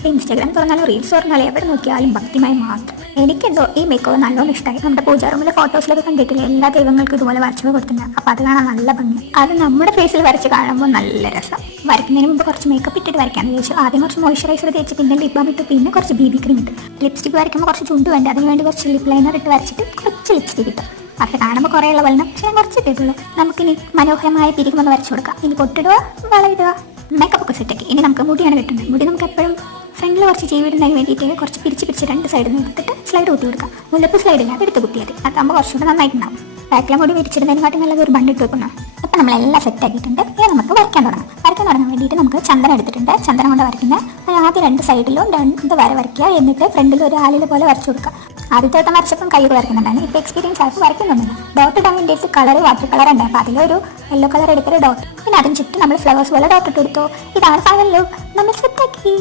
ഇപ്പം Instagram തുറന്നാലും reels തുറന്നാലും എവിടെ നോക്കിയാലും ഭക്തിമായി മാത്രം. എനിക്കെന്തോ ഈ മേക്ക് ഓവർ നല്ലോണം ഇഷ്ടമായി. നമ്മുടെ പൂജാ റൂമിലെ ഫോട്ടോസിലൊക്കെ കണ്ടിട്ടില്ല എല്ലാ ദൈവങ്ങൾക്കും ഇതുപോലെ വരച്ചു കൊടുത്തിട്ടുണ്ട്. അപ്പോൾ അത് കാണാൻ നല്ല ഭംഗി. അത് നമ്മുടെ ഫേസിൽ വരച്ച് കാണുമ്പോൾ നല്ല രസം. വരയ്ക്കുന്നതിന് മുമ്പ് കുറച്ച് മേക്കപ്പ് ഇട്ടിട്ട് വരയ്ക്കാമെന്ന് ചോദിച്ചു. ആദ്യം കുറച്ച് മോയ്സ്ചറൈസർ തേച്ച് പിന്നെ ലിപ് ബാം ഇട്ടു, പിന്നെ കുറച്ച് BB ക്രീം ഇട്ടു. ലിപ്സ്റ്റിക് വരയ്ക്കുമ്പോൾ കുറച്ച് ചുണ്ട് വേണ്ട, അതിന് വേണ്ടി കുറച്ച് ലിപ് ലൈനർ ഇട്ട് വരച്ചിട്ട് കുറച്ച് ലിപ്സ്റ്റിക് ഇട്ടു. അത് കാണുമ്പോൾ കുറേ ഉള്ള വരണം, പക്ഷെ ഞാൻ കുറച്ച് ഇട്ടിട്ടുള്ളൂ. നമുക്കിനി മനോഹരമായ പിരികുമെന്ന് വരച്ചു കൊടുക്കാം. ഇനി പൊട്ടിടുക, വളയിടുക, മേക്കപ്പ് ഒക്കെ സെറ്റാക്കി. ഇനി നമുക്ക് മുടിയാണ് കിട്ടുന്നത്. മുടി നമുക്ക് എപ്പോഴും ഫ്രണ്ടിൽ കുറച്ച് ചെയ്തിടുന്നതിന് വേണ്ടിയിട്ട് കുറച്ച് പിരിച്ച് രണ്ട് സൈഡിൽ നിന്ന് എടുത്തിട്ട് സ്ലൈഡ് കുത്തി കൊടുക്കാം. മുല്ലപ്പ് സ്ലൈഡില്ല, അത് എടുത്ത് കുത്തിയത്. അതാകുമ്പോൾ കുറച്ചുകൂടെ നന്നായിട്ടുണ്ടാവും. ബാക്കിലെ മുടി വിരിച്ചിടുന്നതിനെക്കാട്ടും നല്ലത് ഒരു ബണ്ട് ഇട്ട് വെക്കണം. അപ്പോൾ നമ്മളെല്ലാം സെറ്റ് ആക്കിയിട്ടുണ്ട്. ഇനി നമുക്ക് വരയ്ക്കാൻ തുടങ്ങാൻ വേണ്ടിയിട്ട് നമുക്ക് ചന്ദനം എടുത്തിട്ടുണ്ട്. ചന്ദനം കൊണ്ട് വരയ്ക്കുന്ന ആദ്യം 2 സൈഡിലും 2 വര വരയ്ക്കുക. എന്നിട്ട് ഫ്രണ്ടിൽ ഒരു ആലില പോലെ വരച്ചു കൊടുക്കുക. ആദ്യത്തെ വട്ടം വരച്ചപ്പം കയ്യിൽ വരയ്ക്കുന്നുണ്ടായിരുന്നു. ഇപ്പോൾ എക്സ്പീരിയൻസ് ആയിട്ട് വരയ്ക്കുന്നുണ്ട്. ഡോട്ട് ഇടാൻ വേണ്ടിയിട്ട് കളർ വാട്ടർ കളർ ഉണ്ട്. അപ്പോൾ അതിലൊരു യെല്ലോ കളർ എടുത്തൊരു ഡോട്ട്, പിന്നെ അതിന് ചുറ്റും നമ്മൾ ഫ്ലവേഴ്സ് പോലെ ഡോട്ട് ഇട്ട് കൊടുത്തു. ഇതാണ് ഫൈനൽ ലുക്ക്. നമ്മൾ സെറ്റാക്കി.